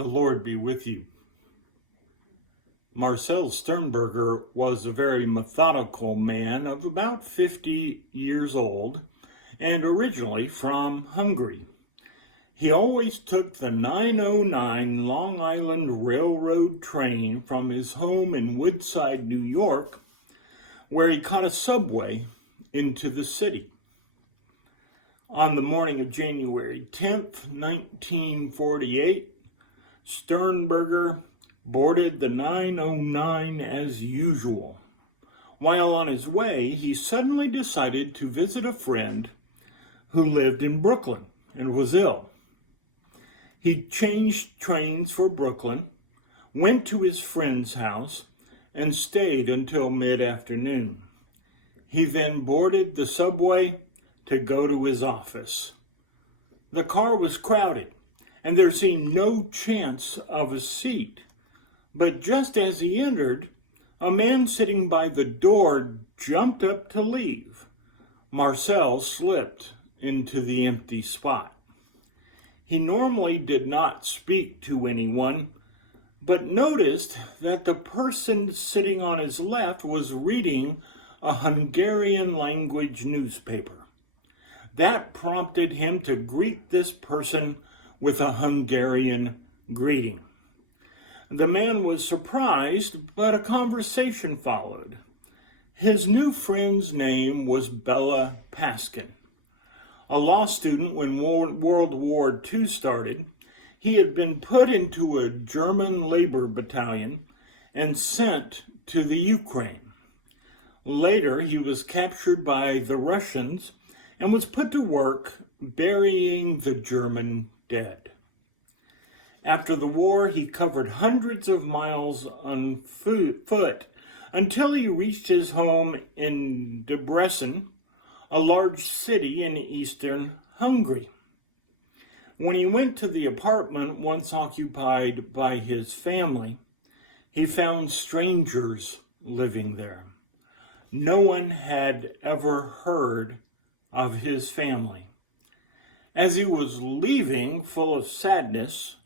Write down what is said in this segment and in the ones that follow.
The Lord be with you. Marcel Sternberger was a very methodical man of about 50 years old and originally from Hungary. He always took the 909 Long Island Railroad train from his home in Woodside, New York, where he caught a subway into the city. On the morning of January 10th, 1948, Sternberger boarded the 909 as usual. While on his way, he suddenly decided to visit a friend who lived in Brooklyn and was ill. He changed trains for Brooklyn, went to his friend's house, and stayed until mid-afternoon. He then boarded the subway to go to his office. The car was crowded, and there seemed no chance of a seat. But just as he entered, a man sitting by the door jumped up to leave. Marcel slipped into the empty spot. He normally did not speak to anyone, but noticed that the person sitting on his left was reading a Hungarian language newspaper. That prompted him to greet this person with a Hungarian greeting. The man was surprised, but a conversation followed. His new friend's name was Bela Paskin. A law student when World War II started, he had been put into a German labor battalion and sent to the Ukraine. Later, he was captured by the Russians and was put to work burying the German dead. After the war, he covered hundreds of miles on foot until he reached his home in Debrecen, a large city in eastern Hungary. When he went to the apartment once occupied by his family, he found strangers living there. No one had ever heard of his family. As he was leaving, full of sadness,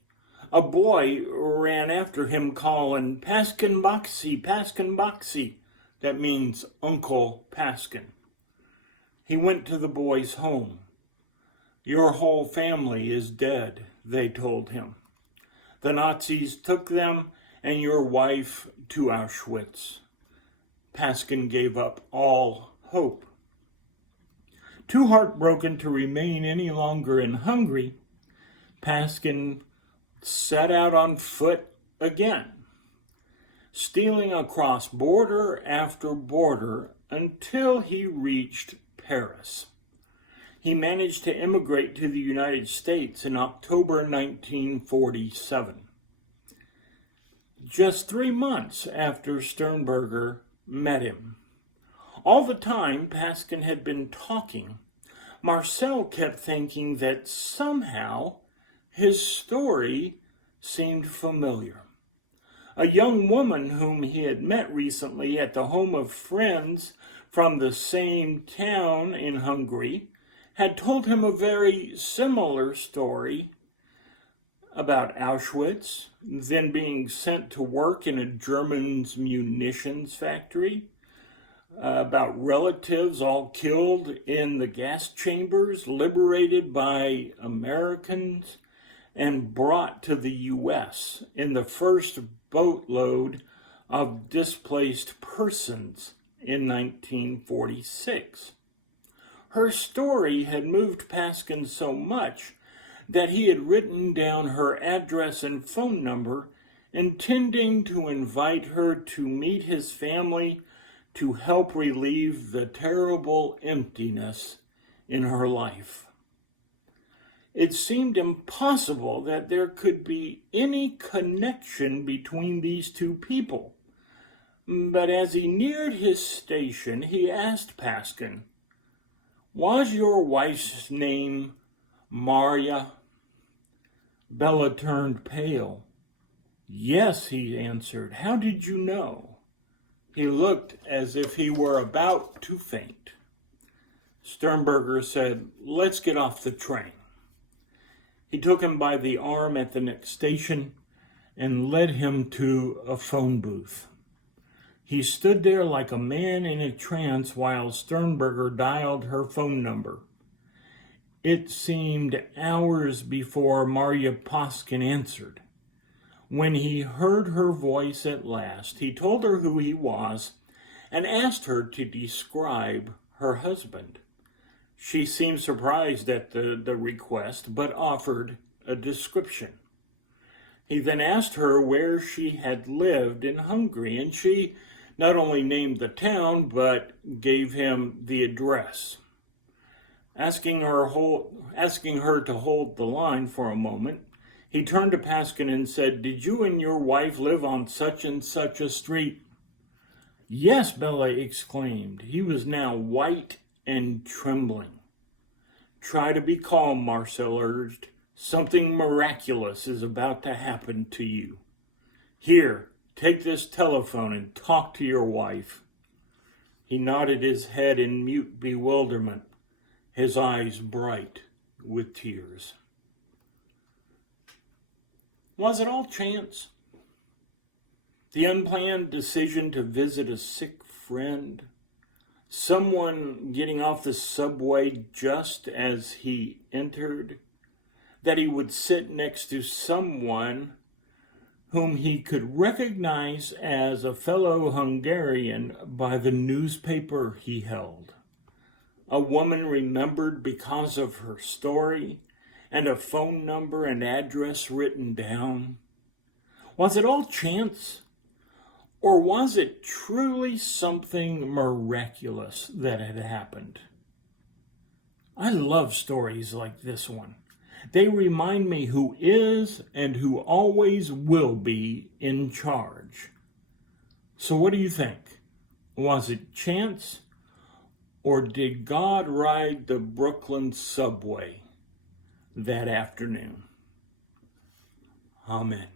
a boy ran after him calling, "Paskin Boxy, Paskin Boxy." That means Uncle Paskin. He went to the boy's home. "Your whole family is dead," they told him. "The Nazis took them and your wife to Auschwitz." Paskin gave up all hope. Too heartbroken to remain any longer in Hungary, Paskin set out on foot again, stealing across border after border until he reached Paris. He managed to immigrate to the United States in October 1947, just 3 months after Sternberger met him. All the time Paskin had been talking, Marcel kept thinking that somehow his story seemed familiar. A young woman whom he had met recently at the home of friends from the same town in Hungary had told him a very similar story about Auschwitz, then being sent to work in a German's munitions factory, about relatives all killed in the gas chambers, liberated by Americans, and brought to the U.S. in the first boatload of displaced persons in 1946. Her story had moved Paskin so much that he had written down her address and phone number, intending to invite her to meet his family to help relieve the terrible emptiness in her life. It seemed impossible that there could be any connection between these two people. But as he neared his station, he asked Paskin, "Was your wife's name Marya?" Bella turned pale. "Yes," he answered. "How did you know?" He looked as if he were about to faint. Sternberger said, "Let's get off the train." He took him by the arm at the next station and led him to a phone booth. He stood there like a man in a trance while Sternberger dialed her phone number. It seemed hours before Marya Poskin answered. When he heard her voice at last, he told her who he was and asked her to describe her husband. She seemed surprised at the request, but offered a description. He then asked her where she had lived in Hungary, and she not only named the town, but gave him the address. Asking her to hold the line for a moment, he turned to Paskin and said, "Did you and your wife live on such and such a street?" "Yes," Bella exclaimed. He was now white and trembling. "Try to be calm," Marcel urged. "Something miraculous is about to happen to you. Here, take this telephone and talk to your wife." He nodded his head in mute bewilderment, his eyes bright with tears. Was it all chance? The unplanned decision to visit a sick friend? Someone getting off the subway just as he entered? That he would sit next to someone whom he could recognize as a fellow Hungarian by the newspaper he held? A woman remembered because of her story and a phone number and address written down? Was it all chance? Or was it truly something miraculous that had happened? I love stories like this one. They remind me who is and who always will be in charge. So what do you think? Was it chance? Or did God ride the Brooklyn subway that afternoon? Amen.